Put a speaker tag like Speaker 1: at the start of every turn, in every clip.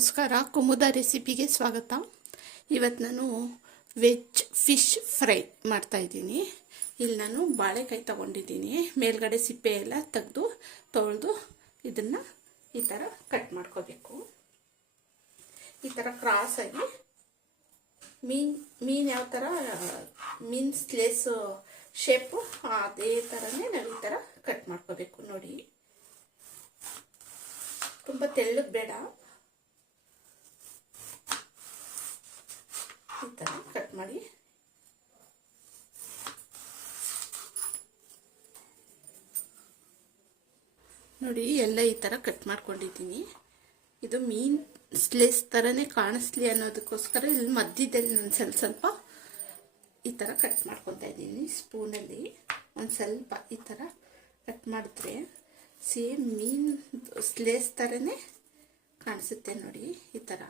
Speaker 1: ನಮಸ್ಕಾರ. ಕುಮುದ ರೆಸಿಪಿಗೆ ಸ್ವಾಗತ. ಇವತ್ತು ನಾನು ವೆಜ್ ಫಿಶ್ ಫ್ರೈ ಮಾಡ್ತಾಯಿದ್ದೀನಿ ಇಲ್ಲಿ ನಾನು ಬಾಳೆಕಾಯಿ ತಗೊಂಡಿದ್ದೀನಿ. ಮೇಲ್ಗಡೆ ಸಿಪ್ಪೆ ಎಲ್ಲ ತೆಗೆದು, ತೊಳೆದು ಇದನ್ನು ಈ ಥರ ಕಟ್ ಮಾಡ್ಕೋಬೇಕು. ಈ ಥರ ಕ್ರಾಸಾಗಿ ಮೀನು ಮೀನು ಯಾವ ಥರ ಮೀನ್ ಸ್ಲೇಸ್ ಶೇಪು ಅದೇ ಥರನೇ ನಾವು ಈ ಥರ ಕಟ್ ಮಾಡ್ಕೋಬೇಕು ನೋಡಿ. ತುಂಬ ತೆಳ್ಳಗೆ ಬೇಡ. ಈ ಥರ ಕಟ್ ಮಾಡಿ. ನೋಡಿ ಎಲ್ಲ ಈ ಥರ ಕಟ್ ಮಾಡ್ಕೊಂಡಿದ್ದೀನಿ. ಇದು ಮೀನ್ ಸ್ಲೇಸ್ ಥರನೇ ಕಾಣಿಸ್ಲಿ ಅನ್ನೋದಕ್ಕೋಸ್ಕರ ಇಲ್ಲಿ ಮಧ್ಯದಲ್ಲಿ ನಾನು ಸ್ವಲ್ಪ ಸ್ವಲ್ಪ ಈ ಥರ ಕಟ್ ಮಾಡ್ಕೊತಾ ಇದ್ದೀನಿ. ಸ್ಪೂನಲ್ಲಿ ಒಂದು ಸ್ವಲ್ಪ ಈ ಥರ ಕಟ್ ಮಾಡಿದ್ರೆ ಸೇಮ್ ಮೀನ್ ಸ್ಲೇಸ್ ಥರನೇ ಕಾಣಿಸುತ್ತೆ ನೋಡಿ ಈ ಥರ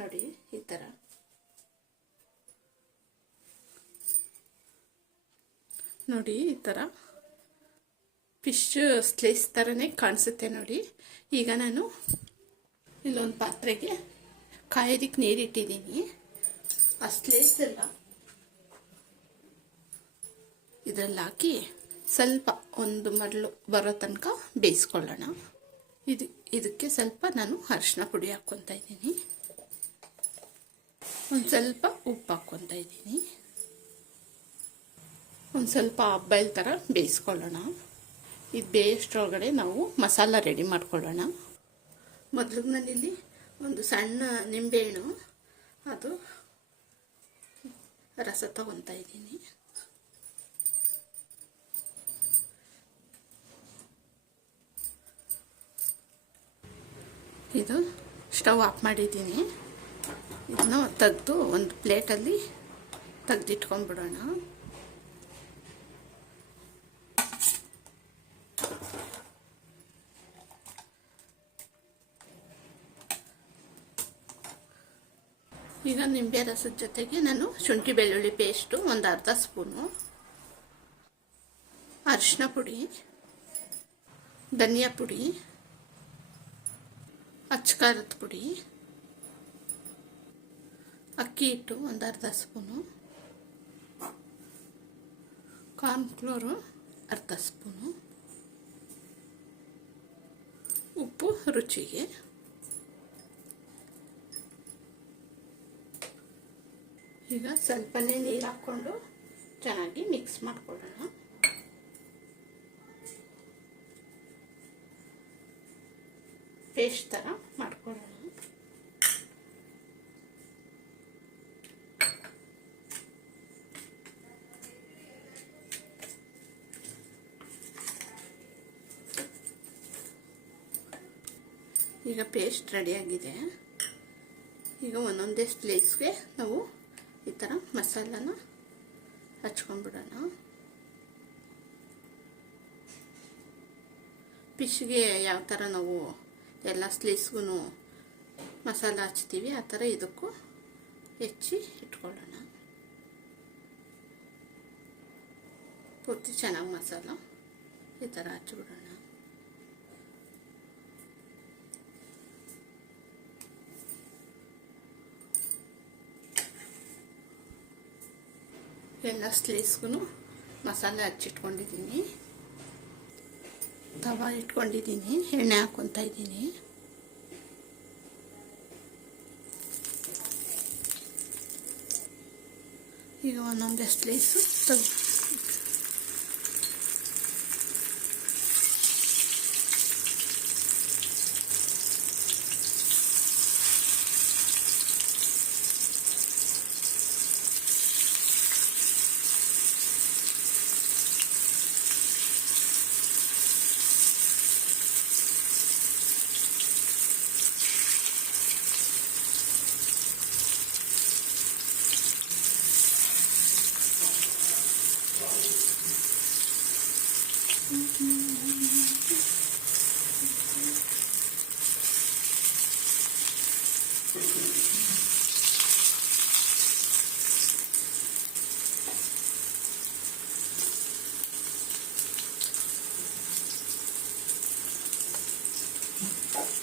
Speaker 1: ನೋಡಿ, ಈ ಥರ ನೋಡಿ, ಈ ಥರ ಫಿಶ್ ಸ್ಲೈಸ್ ಥರನೇ ಕಾಣಿಸುತ್ತೆ ನೋಡಿ. ಈಗ ನಾನು ಇಲ್ಲೊಂದು ಪಾತ್ರೆಗೆ ಕಾಯೋದಕ್ಕೆ ನೀರಿಟ್ಟಿದ್ದೀನಿ. ಆ ಸ್ಲೇಸ್ ಎಲ್ಲ ಇದರಲ್ಲಿ ಹಾಕಿ ಸ್ವಲ್ಪ ಒಂದು ಮರಳು ಬರೋ ತನಕ ಬೇಯಿಸ್ಕೊಳ್ಳೋಣ. ಇದು, ಇದಕ್ಕೆ ಸ್ವಲ್ಪ ನಾನು ಅರಿಶಿನ ಪುಡಿ ಹಾಕ್ಕೊತಾ ಇದ್ದೀನಿ. ಒಂದು ಸ್ವಲ್ಪ ಉಪ್ಪು ಹಾಕ್ಕೊತಾ ಇದ್ದೀನಿ. ಒಂದು ಸ್ವಲ್ಪ ಹಬ್ಬಲ್ ಥರ ಬೇಯಿಸ್ಕೊಳ್ಳೋಣ. ಇದು ಬೇಯಷ್ಟರೊಳಗಡೆ ನಾವು ಮಸಾಲ ರೆಡಿ ಮಾಡ್ಕೊಳ್ಳೋಣ. ಮೊದಲು ನಾನಿಲ್ಲಿ ಒಂದು ಸಣ್ಣ ನಿಂಬೆಹಣ್ಣು ಅದು ರಸ ತಗೊತಾ ಇದ್ದೀನಿ. ಇದು ಸ್ಟವ್ ಆಫ್ ಮಾಡಿದ್ದೀನಿ. ಇದನ್ನ ತೆಗೆದು ಒಂದು ಪ್ಲೇಟಲ್ಲಿ ತೆಗೆದಿಟ್ಕೊಂಡ್ಬಿಡೋಣ. ಈಗ ನಿಂಬೆ ರಸದ ಜೊತೆಗೆ ನಾನು ಶುಂಠಿ ಬೆಳ್ಳುಳ್ಳಿ ಪೇಸ್ಟು, ಒಂದು ಅರ್ಧ ಸ್ಪೂನು ಅರಿಶಿನ ಪುಡಿ, ಧನಿಯಾ ಪುಡಿ ಅಚ್ಕಾರದ ಪುಡಿ ಅಕ್ಕಿ ಹಿಟ್ಟು ಒಂದು ಅರ್ಧ ಸ್ಪೂನು. ಕಾರ್ನ್ಫ್ಲೋರು ಅರ್ಧ ಸ್ಪೂನು. ಉಪ್ಪು ರುಚಿಗೆ. ಈಗ ಸ್ವಲ್ಪನೇ ನೀರು ಹಾಕ್ಕೊಂಡು ಚೆನ್ನಾಗಿ ಮಿಕ್ಸ್ ಮಾಡ್ಕೊಳ್ಳೋಣ. ಪೇಸ್ಟ್ ಥರ ಮಾಡ್ಕೊಳ್ಳೋಣ. ಈಗ ಪೇಸ್ಟ್ ರೆಡಿಯಾಗಿದೆ ಈಗ ಒಂದೊಂದೇ ಪ್ಲೇಸ್ಗೆ ನಾವು ಈ ಥರ ಮಸಾಲನ ಹಚ್ಕೊಂಡ್ಬಿಡೋಣ. ಫಿಶ್ಗೆ ಯಾವ ಥರ ನಾವು ಎಲ್ಲ ಸ್ಲೀಸ್ಗೂ ಮಸಾಲ ಹಚ್ತೀವಿ, ಆ ಥರ ಇದಕ್ಕೂ ಹೆಚ್ಚಿ ಇಟ್ಕೊಳ್ಳೋಣ. ಪೂರ್ತಿ ಚೆನ್ನಾಗಿ ಮಸಾಲ ಈ ಥರ ಹಚ್ಬಿಡೋಣ ಎಲ್ಲ ಸ್ಲೇಸ್ಗೂ ಮಸಾಲೆ ಹಚ್ಚಿಟ್ಕೊಂಡಿದ್ದೀನಿ ತವ ಇಟ್ಕೊಂಡಿದ್ದೀನಿ ಎಣ್ಣೆ ಹಾಕ್ಕೊತಾ ಇದ್ದೀನಿ ಈಗ ಒಂದೊಂದೇ ಸ್ಲೈಸು ತಗೋ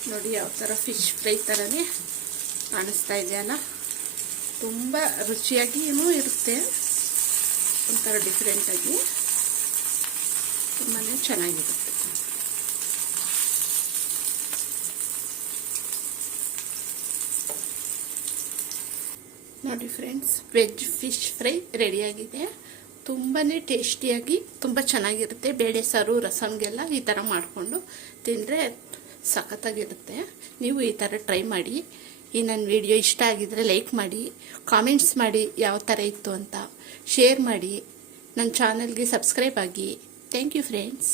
Speaker 1: ನೋಡಿ ಯಾವ ಥರ ಫಿಶ್ ಫ್ರೈ ಥರನೇ ಕಾಣಿಸ್ತಾ ಇದೆಯಲ್ಲ? ತುಂಬ ರುಚಿಯಾಗಿಯೂ ಇರುತ್ತೆ. ಒಂಥರ ಡಿಫ್ರೆಂಟಾಗಿ ತುಂಬಾ ಚೆನ್ನಾಗಿರುತ್ತೆ. ನೋಡಿ ಫ್ರೆಂಡ್ಸ್ ವೆಜ್ ಫಿಶ್ ಫ್ರೈ ರೆಡಿಯಾಗಿದೆ ತುಂಬಾ ಟೇಸ್ಟಿಯಾಗಿ ತುಂಬ ಚೆನ್ನಾಗಿರುತ್ತೆ. ಬೇಳೆ ಸಾರು, ರಸಮ್ಗೆಲ್ಲ ಈ ಥರ ಮಾಡಿಕೊಂಡು ತಿಂದರೆ ಸಖತ್ತಾಗಿರುತ್ತೆ. ನೀವು ಈ ಥರ ಟ್ರೈ ಮಾಡಿ, ಈ ನನ್ನ ವಿಡಿಯೋ ಇಷ್ಟ ಆಗಿದ್ರೆ ಲೈಕ್ ಮಾಡಿ ಕಾಮೆಂಟ್ಸ್ ಮಾಡಿ ಯಾವ ಥರ ಇತ್ತು ಅಂತ ಶೇರ್ ಮಾಡಿ, ನನ್ನ ಚಾನಲ್ಗೆ ಸಬ್ಸ್ಕ್ರೈಬ್ ಆಗಿ. Thank you friends